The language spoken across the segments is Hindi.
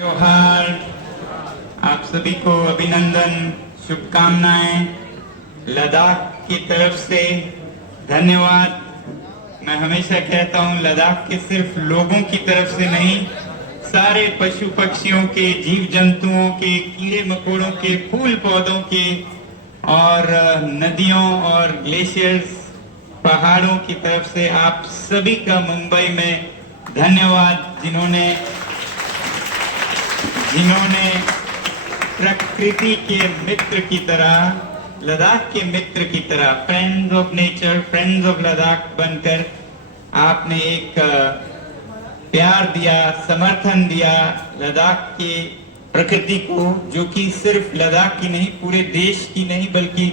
जोहार, आप सभी को अभिनंदन, शुभकामनाएं। लद्दाख की तरफ से धन्यवाद। मैं हमेशा कहता हूं, लद्दाख के सिर्फ लोगों की तरफ से नहीं, सारे पशु पक्षियों के, जीव जंतुओं के, कीड़े मकोड़ों के, फूल पौधों के और नदियों और ग्लेशियर्स, पहाड़ों की तरफ से आप सभी का मुंबई में धन्यवाद, जिन्होंने प्रकृति के मित्र की तरह, लद्दाख के मित्र की तरह, friends of nature, friends of Ladakh बनकर आपने एक प्यार दिया, समर्थन दिया लद्दाख के प्रकृति को, जो कि सिर्फ लद्दाख की नहीं, पूरे देश की नहीं, बल्कि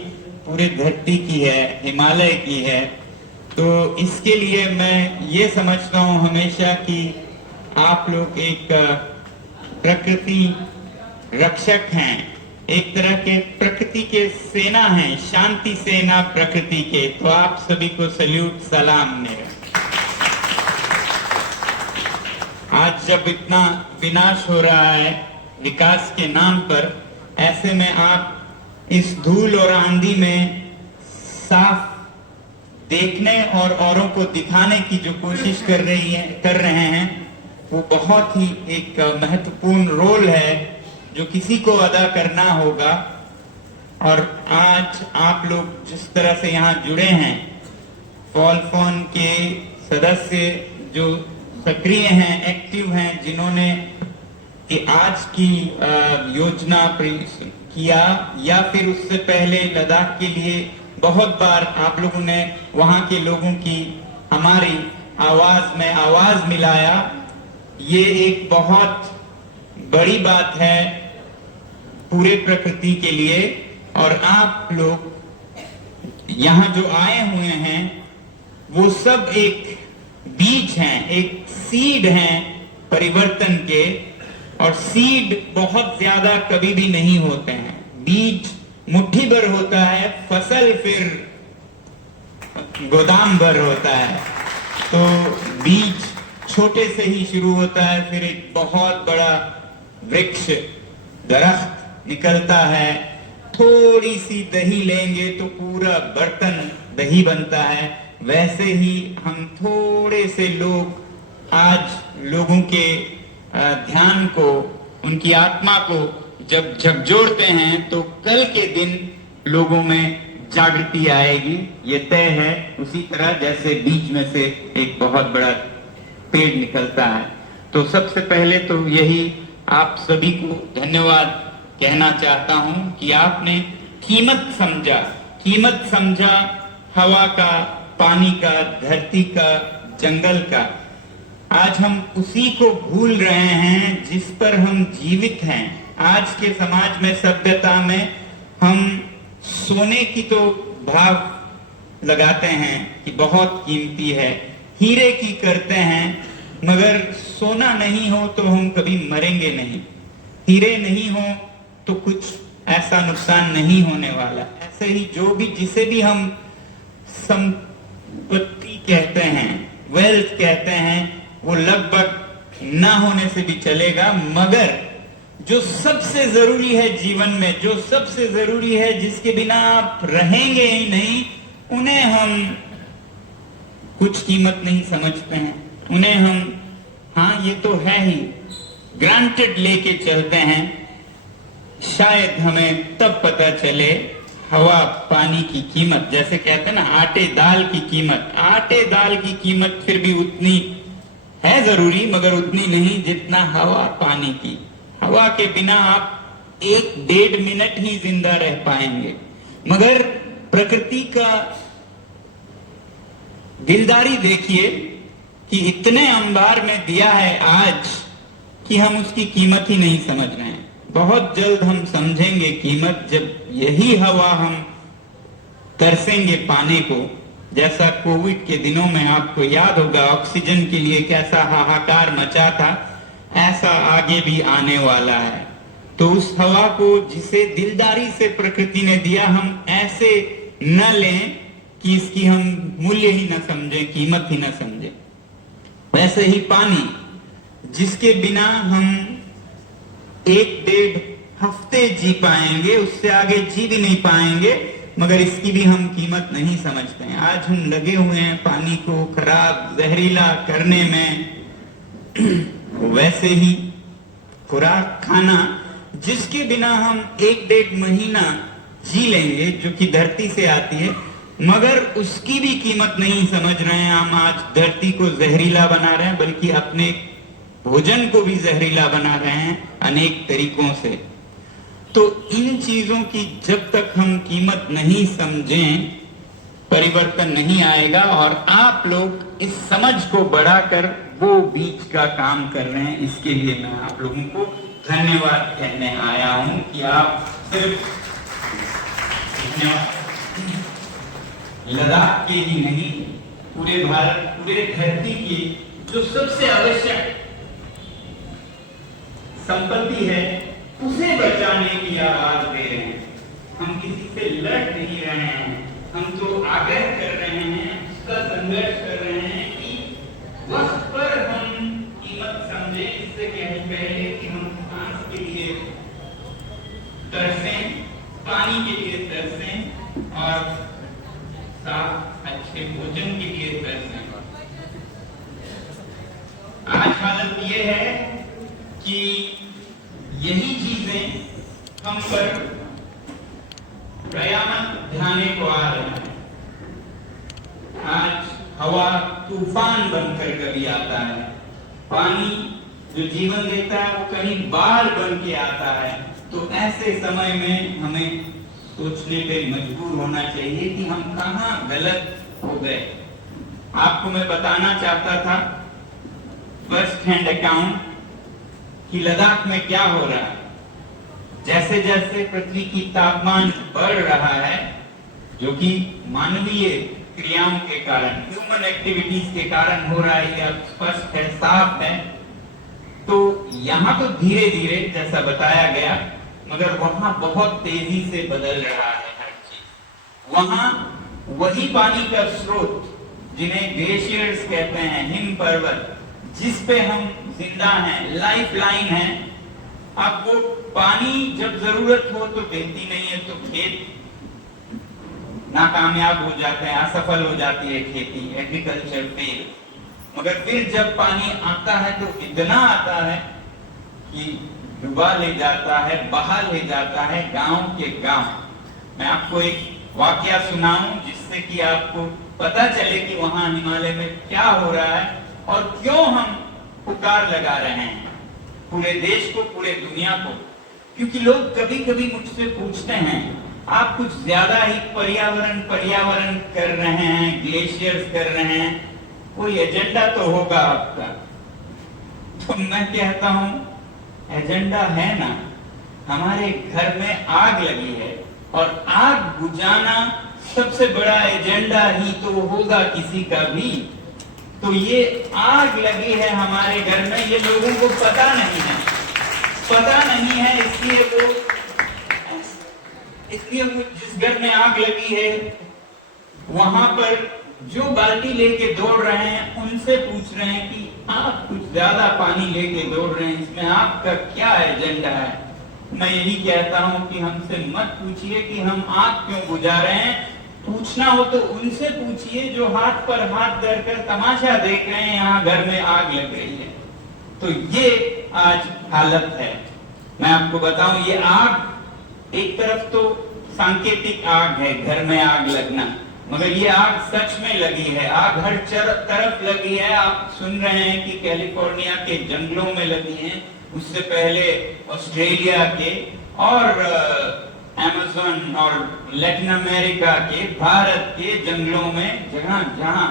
पूरे धरती की है, हिमालय की है। तो इसके लिए मैं ये समझता हूँ हमेशा कि आप लोग एक प्रकृति रक्षक हैं, एक तरह के प्रकृति के सेना हैं, शांति सेना प्रकृति के। तो आप सभी को सल्यूट, सलाम मेरा। आज जब इतना विनाश हो रहा है विकास के नाम पर, ऐसे में आप इस धूल और आंधी में साफ देखने और औरों को दिखाने की जो कोशिश कर रहे हैं, वो बहुत ही एक महत्वपूर्ण रोल है जो किसी को अदा करना होगा। और आज आप लोग जिस तरह से यहाँ जुड़े हैं, फॉलफोन के सदस्य जो सक्रिय हैं, एक्टिव हैं, जिन्होंने आज की योजना किया, या फिर उससे पहले लद्दाख के लिए बहुत बार आप लोगों ने वहाँ के लोगों की, हमारी आवाज में आवाज मिलाया, ये एक बहुत बड़ी बात है पूरे प्रकृति के लिए। और आप लोग यहाँ जो आए हुए हैं, वो सब एक बीज हैं, एक सीड हैं परिवर्तन के। और सीड बहुत ज्यादा कभी भी नहीं होते हैं, बीज मुट्ठी भर होता है, फसल फिर गोदाम भर होता है। तो बीज छोटे से ही शुरू होता है, फिर एक बहुत बड़ा वृक्ष, दरख्त निकलता है। थोड़ी सी दही लेंगे तो पूरा बर्तन दही बनता है। वैसे ही हम थोड़े से लोग आज लोगों के ध्यान को, उनकी आत्मा को जब झकझोरते हैं, तो कल के दिन लोगों में जागृति आएगी, ये तय है। उसी तरह जैसे बीज में से एक बहुत बड़ा पेड़ निकलता है। तो सबसे पहले तो यही आप सभी को धन्यवाद कहना चाहता हूं कि आपने कीमत समझा हवा का, पानी का, धरती का, जंगल का। आज हम उसी को भूल रहे हैं जिस पर हम जीवित हैं। आज के समाज में, सभ्यता में, हम सोने की तो भाव लगाते हैं कि बहुत कीमती है, हीरे की करते हैं, मगर सोना नहीं हो तो हम कभी मरेंगे नहीं, हीरे नहीं हो तो कुछ ऐसा नुकसान नहीं होने वाला। ऐसे ही जो भी, जिसे भी हम संपत्ति कहते हैं, वेल्थ कहते हैं, वो लगभग ना होने से भी चलेगा, मगर जो सबसे जरूरी है जीवन में, जो सबसे जरूरी है, जिसके बिना आप रहेंगे ही नहीं, उन्हें हम कुछ कीमत नहीं समझते हैं। उन्हें हम, हाँ ये तो है ही, ग्रांटेड लेके चलते हैं। शायद हमें तब पता चले हवा पानी की कीमत, जैसे कहते हैं ना आटे दाल की कीमत। आटे दाल की कीमत फिर भी उतनी है जरूरी, मगर उतनी नहीं जितना हवा पानी की। हवा के बिना आप 1-1.5 मिनट ही जिंदा रह पाएंगे, मगर प्रकृति का दिलदारी देखिए कि इतने अंबार में दिया है आज कि हम उसकी कीमत ही नहीं समझ रहे हैं। बहुत जल्द हम समझेंगे कीमत, जब यही हवा हम तरसेंगे पाने को। जैसा कोविड के दिनों में आपको याद होगा ऑक्सीजन के लिए कैसा हाहाकार मचा था, ऐसा आगे भी आने वाला है। तो उस हवा को जिसे दिलदारी से प्रकृति ने दिया, हम ऐसे न लें कि इसकी हम मूल्य ही न समझें, कीमत ही न समझें। वैसे ही पानी, जिसके बिना हम एक डेढ़ हफ्ते जी पाएंगे, उससे आगे जी भी नहीं पाएंगे, मगर इसकी भी हम कीमत नहीं समझते हैं। आज हम लगे हुए हैं पानी को खराब जहरीला करने में। वैसे ही खुराक खाना जिसके बिना हम एक डेढ़ महीना जी लेंगे, जो कि धरती से आती है, मगर उसकी भी कीमत नहीं समझ रहे हैं। हम आज धरती को जहरीला बना रहे हैं, बल्कि अपने भोजन को भी जहरीला बना रहे हैं अनेक तरीकों से। तो इन चीजों की जब तक हम कीमत नहीं समझें, परिवर्तन नहीं आएगा। और आप लोग इस समझ को बढ़ाकर वो बीज का काम कर रहे हैं। इसके लिए मैं आप लोगों को धन्यवाद कहने आया हूं कि आप सिर्फ लद्दाख के ही नहीं, पूरे भारत, पूरे धरती की जो सबसे आवश्यक संपत्ति है, उसे बचाने की आवाज दे रहे हैं। हम किसी से लड़ नहीं रहे हैं, हम तो आग्रह कर रहे हैं, उसका संघर्ष कर रहे हैं कि वक्त पर हम कीमत समझें। इससे कहीं पहले कि हम सांस के लिए तरसें, पानी के लिए तरसें और साफ अच्छे भोजन के लिए तरसें। आज हालत ये है कि यही चीजें हम पर कयामत ढाने को आ रहे हैं। आज हवा तूफान बनकर कभी आता है, पानी जो जीवन देता है वो कहीं बाढ़ बन के आता है। तो ऐसे समय में हमें सोचने पे मजबूर होना चाहिए कि हम कहां गलत हो गए। आपको मैं बताना चाहता था फर्स्ट हैंड अकाउंट कि लद्दाख में क्या हो रहा है। जैसे जैसे पृथ्वी की तापमान बढ़ रहा है, जो कि मानवीय क्रियाओं के कारण, ह्यूमन एक्टिविटीज के कारण हो रहा है, अब स्पष्ट है, साफ है। तो यहाँ तो धीरे धीरे जैसा बताया गया, मगर वहां बहुत तेजी से बदल रहा है हर चीज। वहां वही पानी का स्रोत जिन्हें ग्लेशियर्स कहते हैं, हिम पर्वत, जिस पे हम जिंदा हैं, लाइफ लाइन है। अब वो पानी जब जरूरत हो तो देती नहीं है, तो खेत नाकामयाब हो जाते हैं, असफल हो जाती है खेती, एग्रीकल्चर फेल। मगर फिर जब पानी आता है तो इतना आता है कि डुबा ले जाता है, बहा ले जाता है गांव के गांव। मैं आपको एक वाकया सुनाऊं जिससे कि आपको पता चले कि वहां हिमालय में क्या हो रहा है और क्यों हम पुकार लगा रहे हैं पूरे देश को, पूरे दुनिया को। क्योंकि लोग कभी कभी मुझसे पूछते हैं, आप कुछ ज्यादा ही पर्यावरण कर रहे हैं, ग्लेशियर्स कर रहे हैं, कोई एजेंडा तो होगा आपका। तो मैं कहता हूं एजेंडा है ना, हमारे घर में आग लगी है और आग बुझाना सबसे बड़ा एजेंडा ही तो होगा किसी का भी। तो ये आग लगी है हमारे घर में, ये लोगों को पता नहीं है, इसलिए वो जिस घर में आग लगी है वहां पर जो बाल्टी लेके दौड़ रहे हैं उनसे पूछ रहे हैं कि आप कुछ ज्यादा पानी लेके दौड़ रहे हैं, इसमें आपका क्या एजेंडा है। मैं यही कहता हूं कि हमसे मत पूछिए कि हम आग क्यों बुझा रहे हैं, पूछना हो तो उनसे पूछिए जो हाथ पर हाथ धरकर तमाशा देख रहे हैं, यहाँ घर में आग लग रही है। तो ये आज हालत है। मैं आपको बताऊं, ये आग एक तरफ तो सांकेतिक आग है, घर में आग लगना, मगर ये आग सच में लगी है। आग हर तरफ लगी है। आप सुन रहे हैं कि कैलिफोर्निया के जंगलों में लगी है, उससे पहले ऑस्ट्रेलिया के और अमेज़न और लैटिन अमेरिका के, भारत के जंगलों में जहां जहां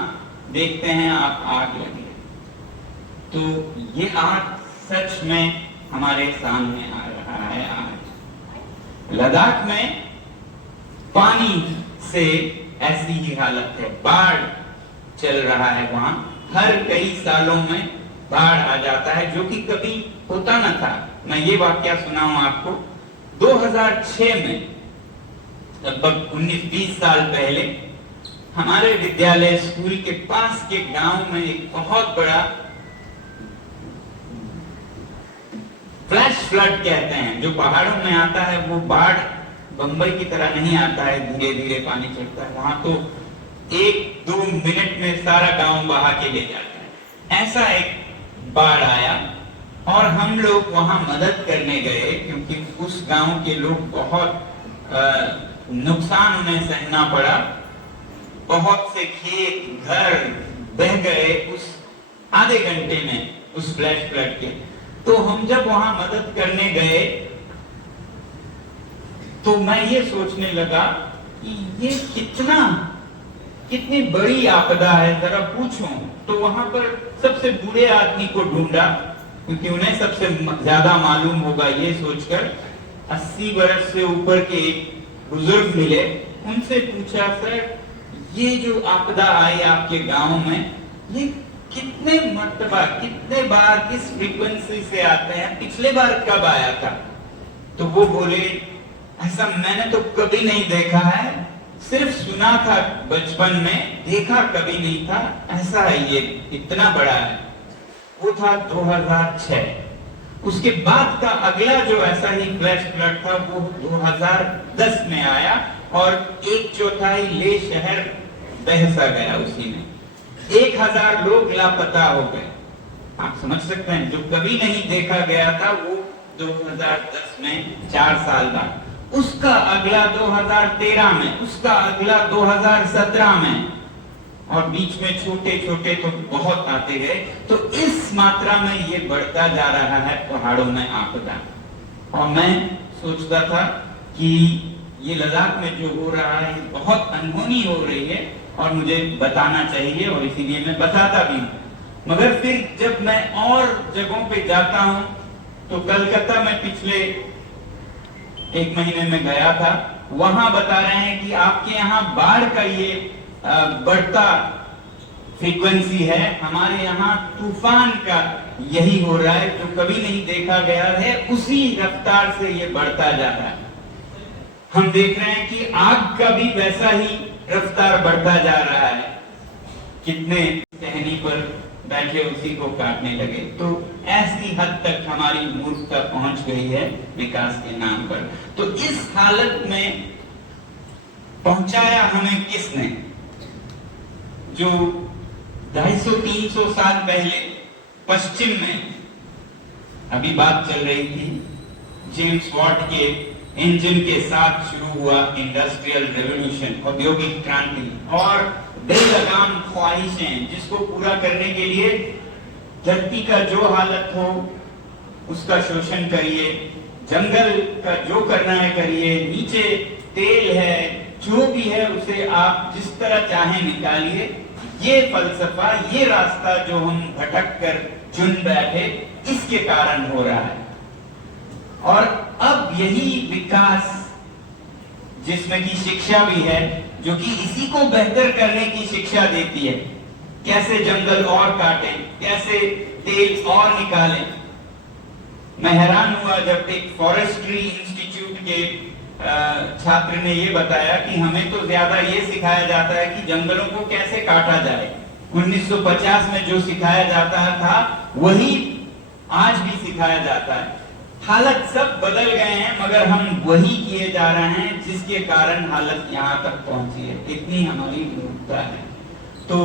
देखते हैं आप आग लगी है। तो ये आग सच में हमारे सामने आ रहा है। आज लद्दाख में पानी से ऐसी ही हालत है, बाढ़ चल रहा है वहां, हर कई सालों में बाढ़ आ जाता है, जो कि कभी होता न था। मैं ये वाकया सुनाऊं आपको, 2006 में, लगभग 19-20 साल पहले, हमारे विद्यालय स्कूल के पास के गांव में एक बहुत बड़ा फ्लैश फ्लड कहते हैं। जो पहाड़ों में आता है वो बाढ़ बंबई की तरह नहीं आता है, धीरे धीरे पानी चढ़ता है। वहां तो 1-2 मिनट में सारा गांव बहा के ले जाता है। ऐसा एक बाढ़ आया और हम लोग वहां मदद करने गए, क्योंकि उस गांव के लोग बहुत नुकसान उन्हें सहना पड़ा। बहुत से खेत घर बह गए उस आधे घंटे में, उस फ्लैश फ्लड के। तो हम जब वहां मदद करने गए तो मैं ये सोचने लगा कि ये कितनी बड़ी आपदा है, जरा पूछूं। तो वहां पर सबसे बुरे आदमी को ढूंढा, क्योंकि उन्हें सबसे ज्यादा मालूम होगा, ये सोचकर 80 वर्ष से ऊपर के एक बुजुर्ग मिले। उनसे पूछा, सर ये जो आपदा आई आपके गांव में, ये कितने मर्तबा, कितने बार, किस फ्रीक्वेंसी से आते हैं, पिछले बार कब आया था? तो वो बोले, ऐसा मैंने तो कभी नहीं देखा है, सिर्फ सुना था बचपन में, देखा कभी नहीं था। ऐसा है, ये इतना बड़ा है। वो था 2006। उसके बाद का अगला जो ऐसा ही फ्लैश फ्लड था वो 2010 में आया और 1/4 ले शहर बह सा गया उसी में। 1000 लोग लापता हो गए। आप समझ सकते हैं, जो कभी नहीं देखा गया था वो 2010 में, 4 साल बाद। उसका अगला 2013 में, उसका अगला 2017 में, और बीच में छोटे छोटे तो बहुत आते गए। तो इस मात्रा में ये बढ़ता जा रहा है पहाड़ों में आपदा। और मैं सोचता था कि ये लद्दाख में जो हो रहा है बहुत अनहोनी हो रही है और मुझे बताना चाहिए, और इसीलिए मैं बताता भी हूँ। मगर फिर जब मैं और जगहों पे जाता हूँ, तो कलकत्ता में पिछले 1 महीने में गया था, वहां बता रहे हैं कि आपके यहाँ बाढ़ का ये बढ़ता फ्रीक्वेंसी है, हमारे यहाँ तूफान का यही हो रहा है, जो कभी नहीं देखा गया है, उसी रफ्तार से ये बढ़ता जा रहा है। हम देख रहे हैं कि आग का भी वैसा ही रफ्तार बढ़ता जा रहा है। कितने टहनी पर बैठे उसी को काटने लगे। तो ऐसी हद तक हमारी मूर्खता पहुंच गई है विकास के नाम पर। तो इस हालत में पहुंचाया हमें किसने? जो 250-300 साल पहले पश्चिम में अभी बात चल रही थी, जेम्स वॉट के इंजन के साथ शुरू हुआ इंडस्ट्रियल रेवोल्यूशन, औद्योगिक क्रांति, और बेलगाम ख्वाहिशें, जिसको पूरा करने के लिए धरती का जो हालत हो उसका शोषण करिए, जंगल का जो करना है करिए, नीचे तेल है, जो भी है उसे आप जिस तरह चाहें निकालिए। ये फलसफा, ये रास्ता जो हम भटक कर चुन बैठे, इसके कारण हो रहा है। और अब यही विकास, जिसमें की शिक्षा भी है, जो कि इसी को बेहतर करने की शिक्षा देती है, कैसे जंगल और काटें, कैसे तेल और निकालें। मैं हैरान हुआ जब एक फॉरेस्ट्री इंस्टीट्यूट के छात्र ने ये बताया कि हमें तो ज्यादा ये सिखाया जाता है कि जंगलों को कैसे काटा जाए। 1950 में जो सिखाया जाता था वही आज भी सिखाया जाता है। हालत सब बदल गए हैं, मगर हम वही किए जा रहे हैं, जिसके कारण हालत यहाँ तक पहुंची है। इतनी हमारी मूर्खता है। तो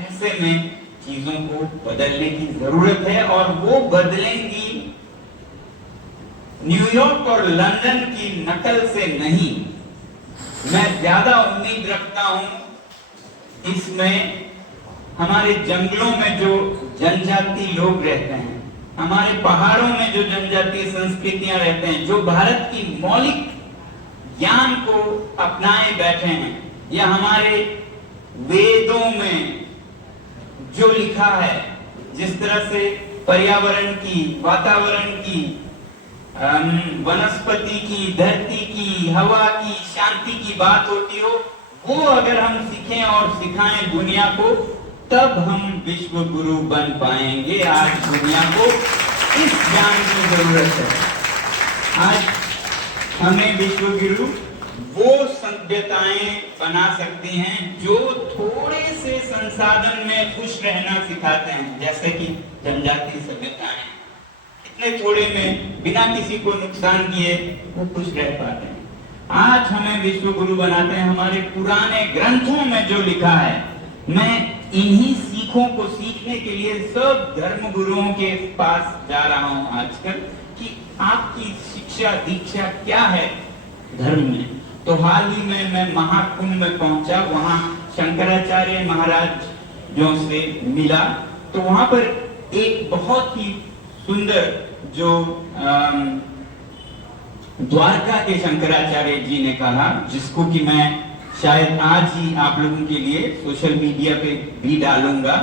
ऐसे में चीजों को बदलने की जरूरत है, और वो बदलेंगी न्यूयॉर्क और लंदन की नकल से नहीं। मैं ज्यादा उम्मीद रखता हूं इसमें हमारे जंगलों में जो जनजातीय लोग रहते हैं, हमारे पहाड़ों में जो जनजातीय संस्कृतियां रहते हैं, जो भारत की मौलिक ज्ञान को अपनाए बैठे हैं, या हमारे वेदों में जो लिखा है, जिस तरह से पर्यावरण की, वातावरण की, वनस्पति की, धरती की, हवा की, शांति की बात होती हो, वो अगर हम सीखें और सिखाएं दुनिया को, तब हम विश्व गुरु बन पाएंगे। आज दुनिया को इस ज्ञान की जरूरत है। आज हमें विश्व गुरु वो सभ्यताएं बना सकती हैं जो थोड़े से संसाधन में खुश रहना सिखाते हैं, जैसे कि जनजातीय सभ्यताएं। अपने थोड़े में बिना किसी को नुकसान किए वो खुश रह पाते हैं। आज हमें विश्व गुरु बनाते हैं। हमारे पुराने ग्रंथों में जो लिखा है, मैं इन्हीं सीखों को सीखने के लिए सब धर्म गुरुओं के पास जा रहा हूं आजकल कि आपकी शिक्षा दीक्षा क्या है धर्म में। तो हाल ही में मैं महाकुंभ में पहुंचा, वहां शंकराचार्य महाराज जो से मिला, तो वहां पर एक बहुत ही सुंदर जो द्वारका के शंकराचार्य जी ने कहा, जिसको कि मैं शायद आज ही आप लोगों के लिए सोशल मीडिया पे भी डालूंगा।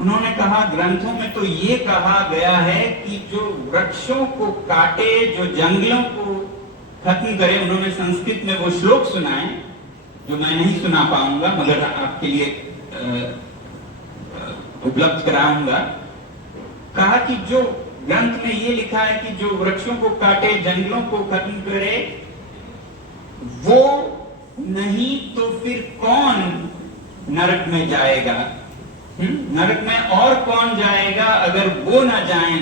उन्होंने कहा ग्रंथों में तो ये कहा गया है कि जो वृक्षों को काटे, जो जंगलों को खत्म करे। उन्होंने संस्कृत में वो श्लोक सुनाए जो मैं नहीं सुना पाऊंगा, मगर आपके लिए उपलब्ध कराऊंगा। कहा कि जो ग्रंथ में ये लिखा है कि जो वृक्षों को काटे, जंगलों को खत्म करे, वो नहीं तो फिर कौन नरक में जाएगा? नरक में और कौन जाएगा अगर वो ना जाए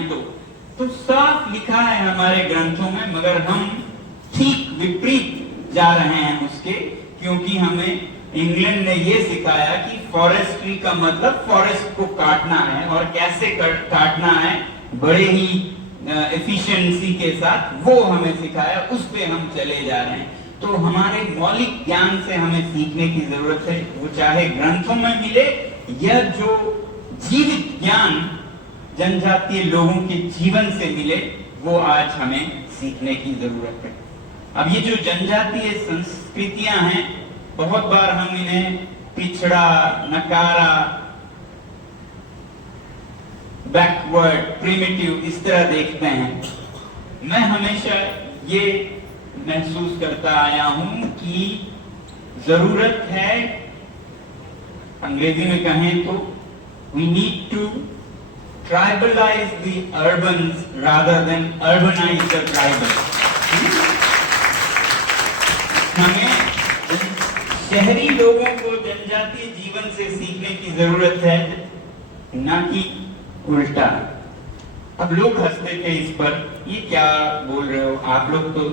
तो साफ लिखा है हमारे ग्रंथों में, मगर हम ठीक विपरीत जा रहे हैं उसके, क्योंकि हमें इंग्लैंड ने ये सिखाया कि फॉरेस्ट्री का मतलब फॉरेस्ट को काटना है, और कैसे काटना है बड़े ही एफिशिएंसी के साथ, वो हमें सिखाया, उस पे हम चले जा रहे हैं। तो हमारे मौलिक ज्ञान से हमें सीखने की जरूरत है, वो चाहे ग्रंथों में मिले या जो जीवित ज्ञान जनजातीय लोगों के जीवन से मिले, वो आज हमें सीखने की जरूरत है। अब ये जो जनजातीय संस्कृतियां हैं, बहुत बार हम इन्हें पिछड़ा, नकारा, बैकवर्ड, प्रिमिटिव इस तरह देखते हैं। मैं हमेशा ये महसूस करता आया हूं कि जरूरत है, अंग्रेजी में कहें तो we need to tribalize the urbans rather than urbanize the tribals। हमें शहरी लोगों को जनजातीय जीवन से सीखने की जरूरत है, ना कि उल्टा। अब लोग हंसते थे इस पर, ये क्या बोल रहे हो, आप लोग तो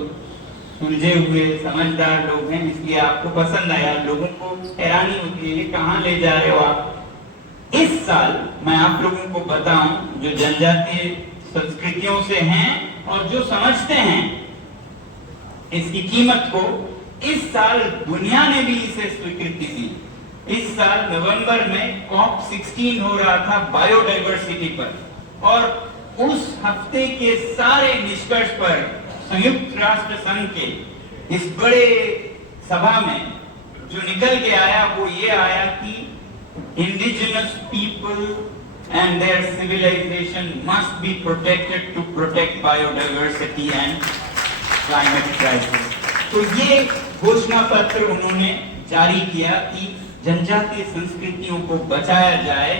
सुलझे हुए समझदार लोग हैं, इसलिए आपको पसंद आया। लोगों को हैरानी होती है, ये कहां ले जा रहे हो आप। इस साल मैं आप लोगों को बताऊं, जो जनजातीय संस्कृतियों से हैं और जो समझते हैं इसकी कीमत को, इस साल दुनिया ने भी इसे स्वीकृति दी। इस साल नवंबर में COP16 हो रहा था बायोडाइवर्सिटी पर, और उस हफ्ते के सारे निष्कर्ष पर संयुक्त राष्ट्र संघ के इस बड़े सभा में जो निकल के आया, वो ये आया कि indigenous people and their civilisation must be protected to protect biodiversity and climate crisis. तो ये घोषणा पत्र उन्होंने जारी किया कि जनजातीय संस्कृतियों को बचाया जाए,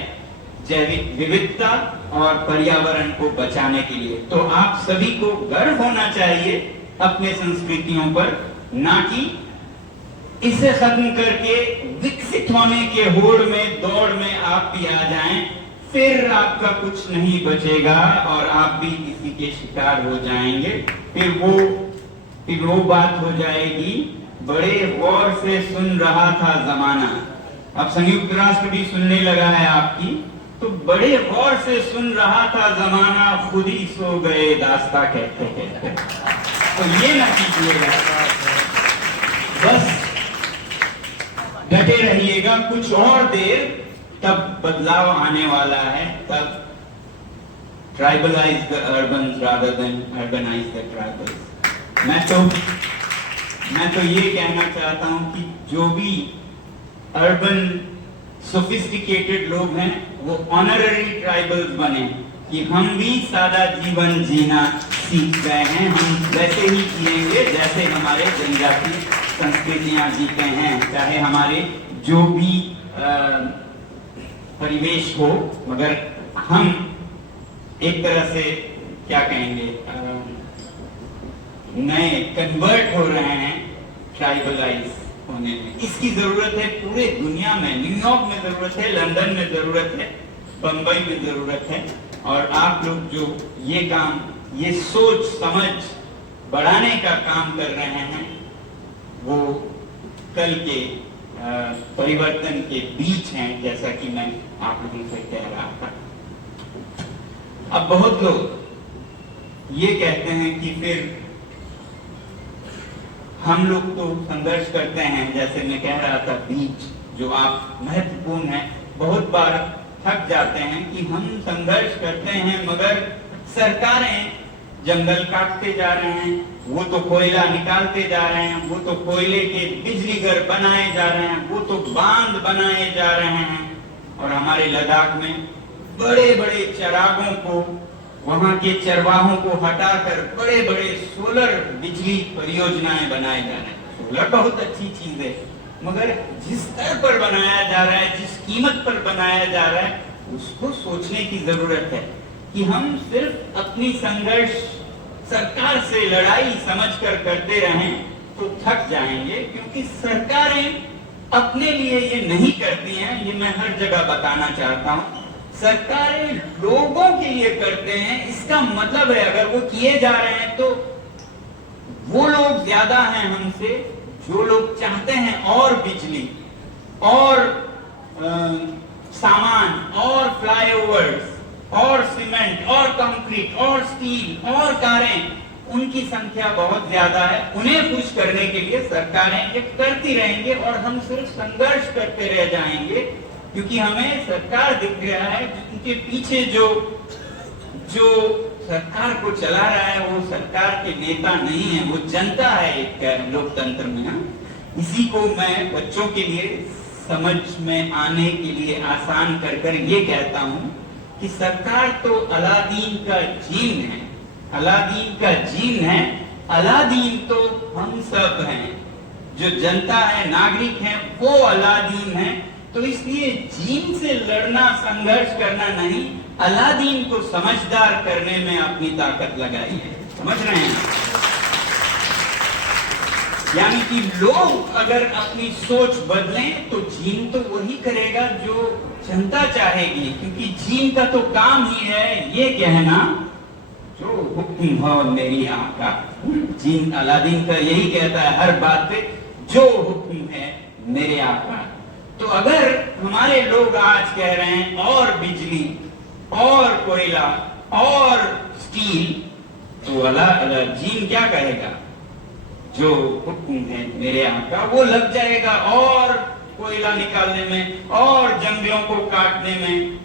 जैविक विविधता और पर्यावरण को बचाने के लिए। तो आप सभी को गर्व होना चाहिए अपने संस्कृतियों पर, ना कि इसे खत्म करके विकसित होने के होड़ में, दौड़ में आप भी आ जाएं, फिर आपका कुछ नहीं बचेगा और आप भी किसी के शिकार हो जाएंगे। फिर वो बात हो जाएगी, बड़े गौर से सुन रहा था जमाना। अब संयुक्त राष्ट्र भी सुनने लगा है आपकी, तो बड़े गौर से सुन रहा था जमाना, खुद ही सो गए दास्ता कहते कहते। तो ये ना कीजिएगा, बस डटे रहिएगा कुछ और देर, तब बदलाव आने वाला है। तब tribalize the urban rather than urbanize the tribals. मैं तो ये कहना चाहता हूं कि जो भी अर्बन सोफिस्टिकेटेड लोग हैं, वो ऑनररी ट्राइबल्स बने, कि हम भी सादा जीवन जीना सीख गए हैं, हम वैसे ही जिएंगे जैसे हमारे जनजातीय संस्कृतियां जीते हैं, चाहे हमारे जो भी परिवेश हो, मगर हम एक तरह से क्या कहेंगे, नए कन्वर्ट हो रहे हैं ट्राइबलाइज होने में। इसकी जरूरत है पूरे दुनिया में, न्यूयॉर्क में जरूरत है, लंदन में जरूरत है, बंबई में जरूरत है। और आप लोग जो ये काम ये सोच समझ बढ़ाने का काम कर रहे हैं, वो कल के परिवर्तन के बीच हैं, जैसा कि मैं आप लोगों से कह रहा था। अब बहुत लोग ये कहते हैं कि फिर हम लोग तो संघर्ष करते हैं, जैसे मैं कह रहा था बीच जो आप महत्वपूर्ण है, बहुत बार थक जाते हैं कि हम संघर्ष करते हैं मगर सरकारें जंगल काटते जा रहे हैं, वो तो कोयला निकालते जा रहे हैं, वो तो कोयले के बिजली घर बनाए जा रहे हैं, वो तो बांध बनाए जा रहे हैं, और हमारे लद्दाख में बड़े बड़े चरागों को, वहां के चरवाहों को हटाकर बड़े बड़े सोलर बिजली परियोजनाएं बनाए जा रहे हैं। सोलर बहुत अच्छी चीज है, मगर जिस स्तर पर बनाया जा रहा है, जिस कीमत पर बनाया जा रहा है, उसको सोचने की जरूरत है कि हम सिर्फ अपनी संघर्ष सरकार से लड़ाई समझकर करते रहें तो थक जाएंगे, क्योंकि सरकारें अपने लिए ये नहीं करती हैं। ये मैं हर जगह बताना चाहता हूं, सरकारें लोगों के लिए करते हैं। इसका मतलब है अगर वो किए जा रहे हैं तो वो लोग ज्यादा हैं हमसे, जो लोग चाहते हैं और बिजली और सामान और फ्लाईओवर्स और सीमेंट और कंक्रीट और स्टील और कारें, उनकी संख्या बहुत ज्यादा है। उन्हें खुश करने के लिए सरकारें ये करती रहेंगे और हम सिर्फ संघर्ष करते रह जाएंगे, क्योंकि हमें सरकार दिख रहा है, उनके पीछे जो सरकार को चला रहा है वो सरकार के नेता नहीं है, वो जनता है एक लोकतंत्र में। इसी को मैं बच्चों के लिए समझ में आने के लिए आसान कर ये कहता हूं कि सरकार तो अलादीन का जीन है, अलादीन का जीन है। अलादीन तो हम सब हैं, जो जनता है, नागरिक हैं, वो अलादीन है। तो इसलिए जीन से लड़ना, संघर्ष करना नहीं, अलादीन को समझदार करने में अपनी ताकत लगाई है। समझ रहे हैं? यानी कि लोग अगर अपनी सोच बदलें तो जीन तो वही करेगा जो जनता चाहेगी, क्योंकि जीन का तो काम ही है ये कहना, जो हुक्म हो मेरी आका। जीन अलादीन का यही कहता है हर बात पे, जो हुक्म है मेरे आका। तो अगर हमारे लोग आज कह रहे हैं और बिजली और कोयला और स्टील, तो जीन क्या कहेगा? जो हुक्म है मेरे आका, वो लग जाएगा और कोयला निकालने में और जंगलों को काटने में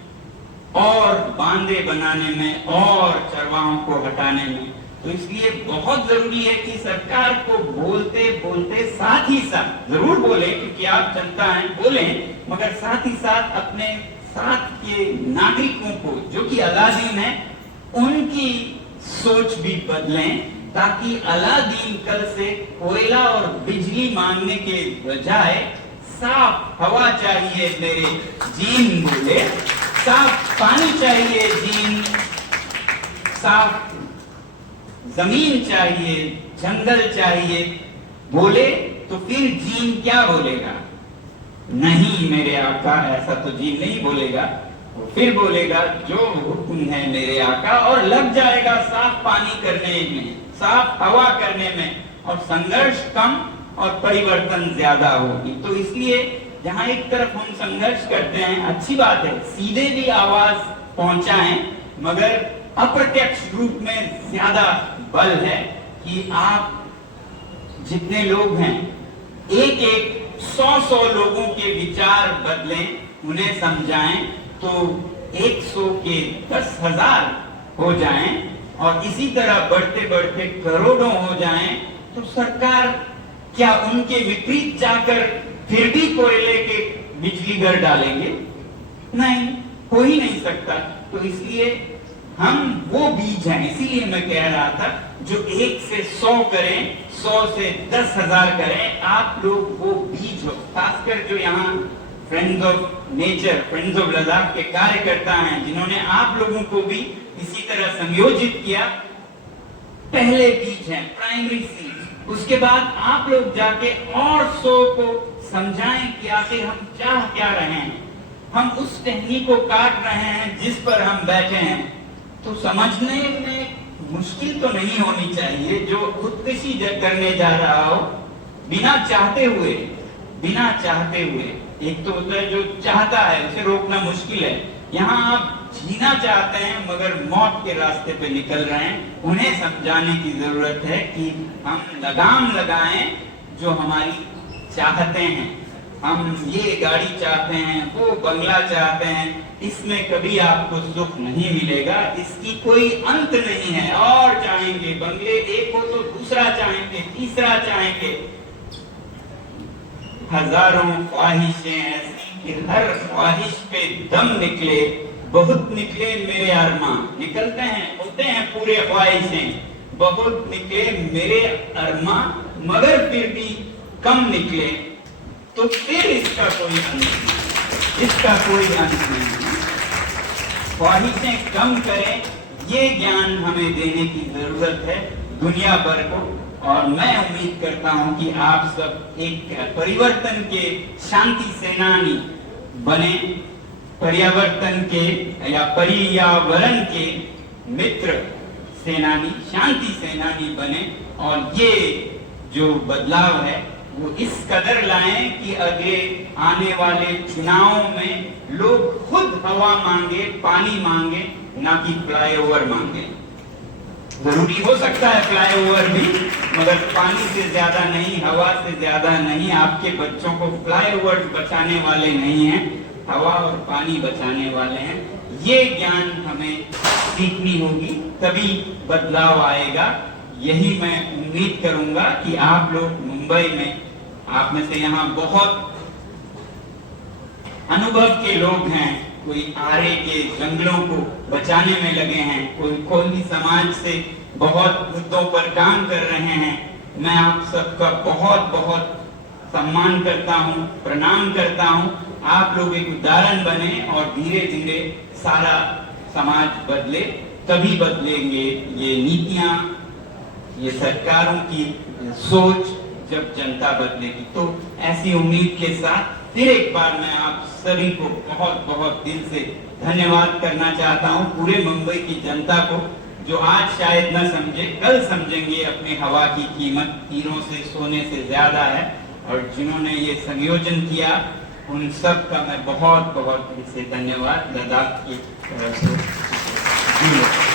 और बांधे बनाने में और चरवाहों को हटाने में। तो इसलिए बहुत जरूरी है कि सरकार को बोलते बोलते साथ ही साथ जरूर बोले, क्योंकि आप जनता हैं, बोलें, मगर साथ ही साथ अपने साथ के नागरिकों को जो कि अलादीन है, उनकी सोच भी बदलें, ताकि अलादीन कल से कोयला और बिजली मांगने के बजाय साफ हवा चाहिए मेरे जीन बोले, साफ पानी चाहिए जीन, साफ जमीन चाहिए, जंगल चाहिए बोले, तो फिर जीन क्या बोलेगा? नहीं मेरे आका, ऐसा तो जीन नहीं बोलेगा। वो फिर बोलेगा जो हुक्म है मेरे आका, और लग जाएगा साफ पानी करने में, साफ हवा करने में, और संघर्ष कम और परिवर्तन ज्यादा होगी। तो इसलिए जहां एक तरफ हम संघर्ष करते हैं, अच्छी बात है, सीधे भी आवाज पहुंचाएं, मगर अप्रत्यक्ष रूप में ज्यादा बल है कि आप जितने लोग हैं, एक एक 100 लोगों के विचार बदलें, उन्हें समझाएं, तो 100 के 10,000 हो जाएं, और इसी तरह बढ़ते बढ़ते करोड़ों हो जाएं, तो सरकार क्या उनके विपरीत जाकर फिर भी कोयले के बिजली घर डालेंगे? नहीं, हो ही नहीं सकता। तो इसलिए हम वो बीज हैं, इसीलिए मैं कह रहा था, जो 1 से 100 करें, 100 से 10,000 करें, आप लोग वो बीज हो। खासकर जो यहाँ friends of nature, friends of Ladakh के कार्यकर्ता हैं, जिन्होंने आप लोगों को भी इसी तरह संयोजित किया, पहले बीज हैं, प्राइमरी सीड। उसके बाद आप लोग जाके और 100 को समझाएं कि आखिर हम चाह क्या रहे हैं। हम उस टहनी को काट रहे हैं जिस पर हम बैठे हैं। तो समझने में मुश्किल तो नहीं होनी चाहिए जो खुदकुशी करने जा रहा हो बिना चाहते हुए। एक तो होता है जो चाहता है उसे रोकना मुश्किल है, यहाँ आप जीना चाहते हैं मगर मौत के रास्ते पे निकल रहे हैं। उन्हें समझाने की जरूरत है कि हम लगाम लगाएं जो हमारी चाहते हैं। हम ये गाड़ी चाहते हैं, वो बंगला चाहते हैं, इसमें कभी आपको सुख नहीं मिलेगा, इसकी कोई अंत नहीं है। और चाहेंगे बंगले, एक हो तो दूसरा चाहेंगे, तीसरा चाहेंगे। हजारों ख्वाहिशें ऐसी कि हर ख्वाहिश पे दम निकले, बहुत निकले मेरे अरमां। निकलते हैं, होते हैं पूरे ख्वाहिशें, बहुत निकले मेरे अरमां, मगर फिर भी कम निकले तो फिर इसका कोई अंत नहीं। ख्वाहिशें कम करें, ये ज्ञान हमें देने की जरूरत है दुनिया भर को। और मैं उम्मीद करता हूं कि आप सब एक परिवर्तन के शांति सेनानी बने, पर्यावरण के या पर्यावरण के मित्र सेनानी, शांति सेनानी बने। और ये जो बदलाव है वो इस कदर लाएं कि अगले आने वाले चुनावों में लोग खुद हवा मांगे, पानी मांगे, ना कि फ्लाईओवर मांगे। जरूरी हो सकता है फ्लाईओवर भी, मगर पानी से ज्यादा नहीं, हवा से ज्यादा नहीं। आपके बच्चों को फ्लाईओवर बचाने वाले नहीं हैं, हवा और पानी बचाने वाले हैं। ये ज्ञान हमें सीखनी होगी, तभी बदलाव आएगा। यही मैं उम्मीद करूंगा कि आप लोग मुंबई में, आप में से यहाँ बहुत अनुभव के लोग हैं, कोई आरे के जंगलों को बचाने में लगे हैं, कोई कोली समाज से बहुत मुद्दों पर काम कर रहे हैं। मैं आप सबका बहुत बहुत सम्मान करता हूँ, प्रणाम करता हूँ। आप लोग एक उदाहरण बने और धीरे धीरे सारा समाज बदले, तभी बदलेंगे ये नीतियां, ये सरकारों की सोच, जब जनता बदलेगी। तो ऐसी उम्मीद के साथ फिर एक बार मैं आप सभी को बहुत बहुत दिल से धन्यवाद करना चाहता हूँ। पूरे मुंबई की जनता को, जो आज शायद न समझे, कल समझेंगे अपनी हवा की कीमत हीरों से, सोने से ज्यादा है। और जिन्होंने ये संयोजन किया उन सब का मैं बहुत बहुत दिल से धन्यवाद लद्दाख की तरफ से।